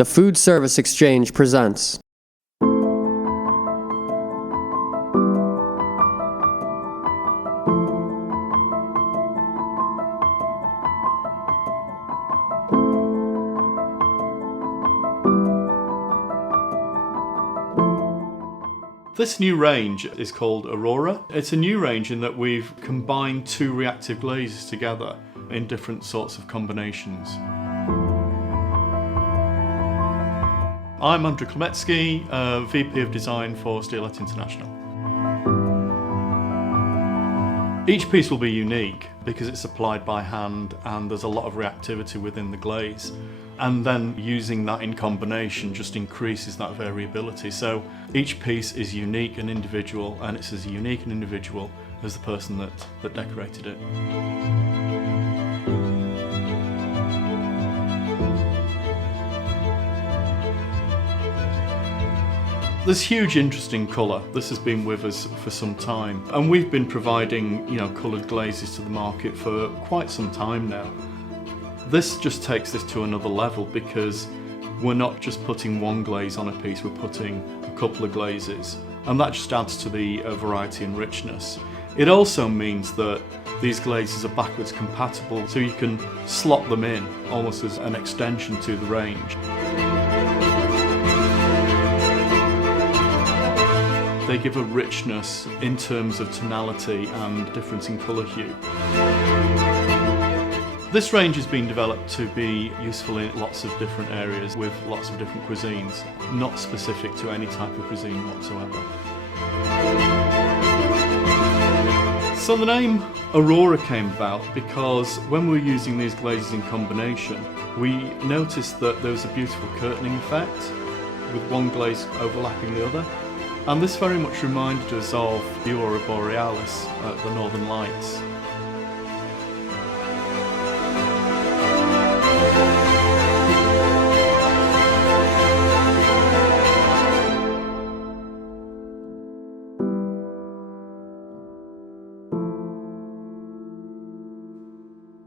The Food Service Exchange presents. This new range is called Aurora. It's a new range in that we've combined two reactive glazes together in different sorts of combinations. I'm Andrew Klemetsky, VP of Design for Steelite International. Each piece will be unique because it's applied by hand and there's a lot of reactivity within the glaze. And then using that in combination just increases that variability. So each piece is unique and individual, and it's as unique and individual as the person that decorated it. There's huge interest in colour. This has been with us for some time, and we've been providing, coloured glazes to the market for quite some time now. This just takes this to another level because we're not just putting one glaze on a piece, we're putting a couple of glazes, and that just adds to the variety and richness. It also means that these glazes are backwards compatible, so you can slot them in almost as an extension to the range. They give a richness in terms of tonality and difference in colour hue. This range has been developed to be useful in lots of different areas with lots of different cuisines, not specific to any type of cuisine whatsoever. So the name Aurora came about because when we were using these glazes in combination, we noticed that there was a beautiful curtaining effect with one glaze overlapping the other. And this very much reminded us of the Aurora Borealis, the Northern Lights.